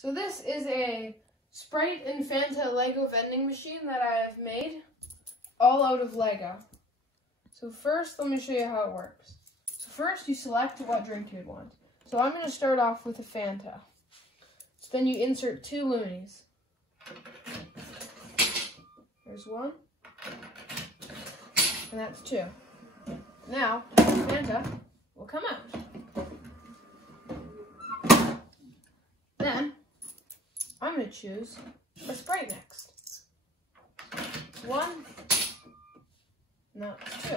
So this is a Sprite and Fanta Lego vending machine that I have made, all out of Lego. So first, let me show you how it works. So first, you select what drink you'd want. So I'm going to start off with a Fanta. So then you insert 2 loonies. There's 1, and that's 2. Now, Fanta will come out. Then, I'm going to choose a Sprite next. 1, no, 2.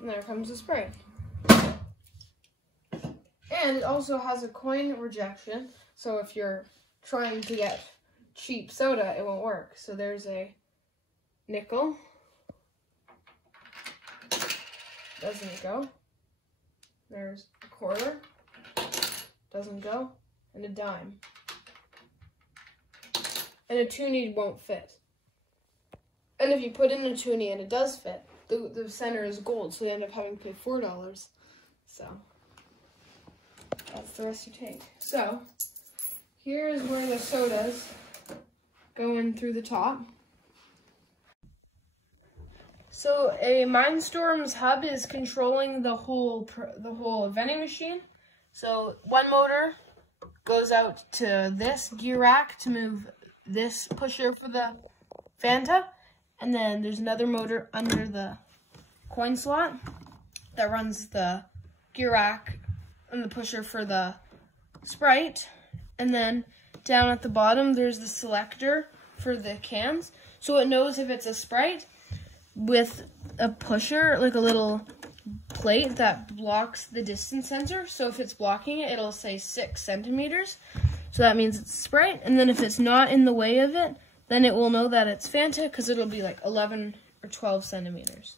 And there comes the Sprite. And it also has a coin rejection, so if you're trying to get cheap soda, it won't work. So there's a nickel. Doesn't go. There's a quarter. Doesn't go. And a dime. And a toonie won't fit. And if you put in a toonie and it does fit, the center is gold, so you end up having to pay $4. So that's the rest you take. So here is where the sodas go in through the top. So a Mindstorms hub is controlling the whole vending machine. So one motor goes out to this gear rack to move this pusher for the Fanta, and then there's another motor under the coin slot that runs the gear rack and the pusher for the Sprite. And then down at the bottom there's the selector for the cans, so it knows if it's a Sprite with a pusher, like a little plate that blocks the distance sensor. So if it's blocking it, it'll say 6 centimeters. So that means it's Sprite. And then if it's not in the way of it, then it will know that it's Fanta, because it'll be like 11 or 12 centimeters.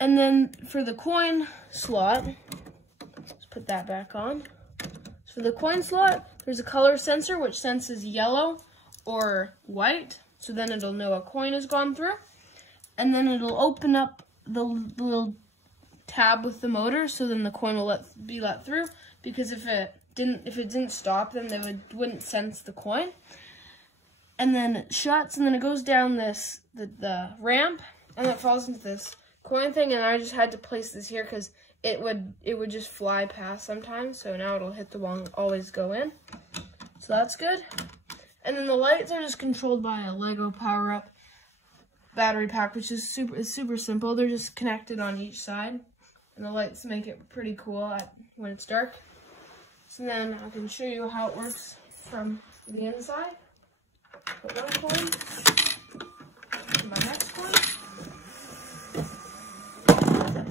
And then for the coin slot, let's put that back on. So for the coin slot, there's a color sensor which senses yellow or white. So then it'll know a coin has gone through. And then it'll open up the little tab with the motor, so then the coin will be let through. Because if it didn't stop, then they wouldn't sense the coin. And then it shuts, and then it goes down the ramp, and it falls into this coin thing. And I just had to place this here because it would just fly past sometimes. So now it'll hit the wall and always go in. So that's good. And then the lights are just controlled by a Lego power-up battery pack, which is super simple. They're just connected on each side, and the lights make it pretty cool when it's dark. So then I can show you how it works from the inside. Put one coin in my next coin.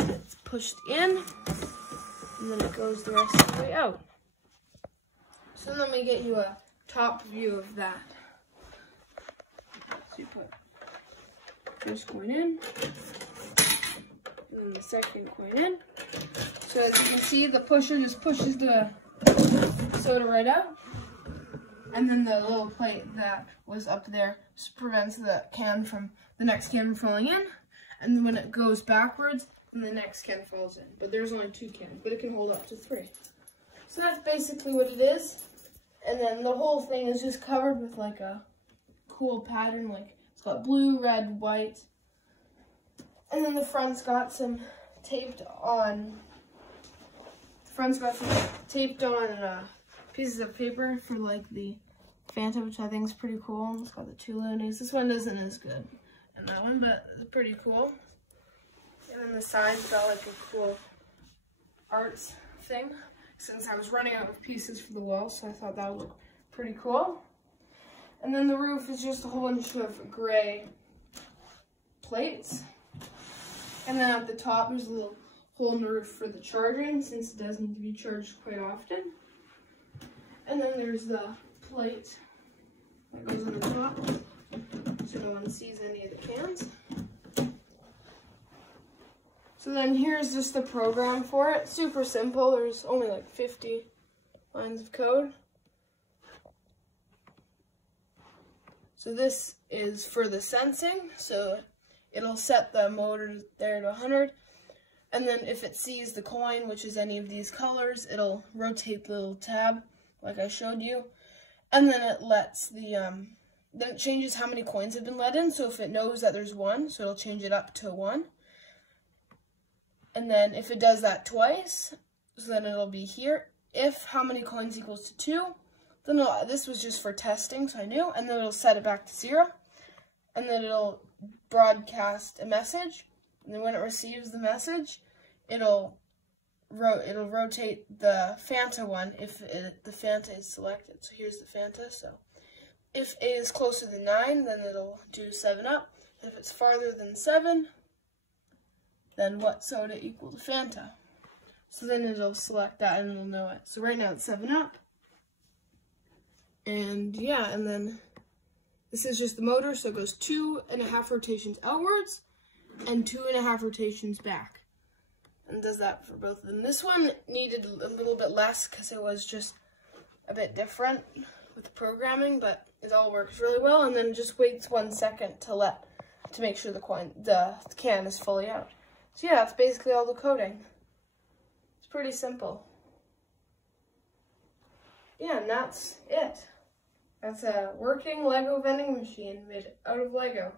It's pushed in, and then it goes the rest of the way out. So let me get you a top view of that. So you put first coin in, and then the second coin in. So as you can see, the pusher just pushes the soda right out, and then the little plate that was up there just prevents the next can from falling in. And then when it goes backwards, then the next can falls in. But there's only 2 cans, but it can hold up to 3. So that's basically what it is. And then the whole thing is just covered with like a cool pattern, like it's got blue, red, white. And then the front's got some taped on. Pieces of paper for like the Fanta, which I think is pretty cool. It's got the 2 loonies. This one isn't as good in that one, but it's pretty cool. And then the side's got like a cool arts thing, since I was running out of pieces for the wall, so I thought that would look pretty cool. And then the roof is just a whole bunch of gray plates. And then at the top, there's a little hole in the roof for the charging, since it does need to be charged quite often. And then there's the plate that goes on the top, so no one sees any of the cans. So then here's just the program for it. Super simple. There's only like 50 lines of code. So this is for the sensing. So it'll set the motor there to 100. And then if it sees the coin, which is any of these colors, it'll rotate the little tab like I showed you. And then it lets then it changes how many coins have been let in. So if it knows that there's 1, so it'll change it up to 1. And then if it does that twice, so then it'll be here. If how many coins equals to 2, then this was just for testing, so I knew. And then it'll set it back to 0. And then it'll broadcast a message. And then when it receives the message, it'll rotate the Fanta one if the Fanta is selected. So here's the Fanta. So if A is closer than 9, then it'll do 7-Up. If it's farther than 7, then what soda equal to Fanta? So then it'll select that and it'll know it. So right now it's 7-Up. And yeah, and then this is just the motor, so it goes 2.5 rotations outwards and 2.5 rotations back. And does that for both of them. This one needed a little bit less because it was just a bit different with the programming, but it all works really well. And then just waits 1 second to make sure the can is fully out. So yeah, that's basically all the coding. It's pretty simple. Yeah, and that's it. That's a working Lego vending machine made out of Lego.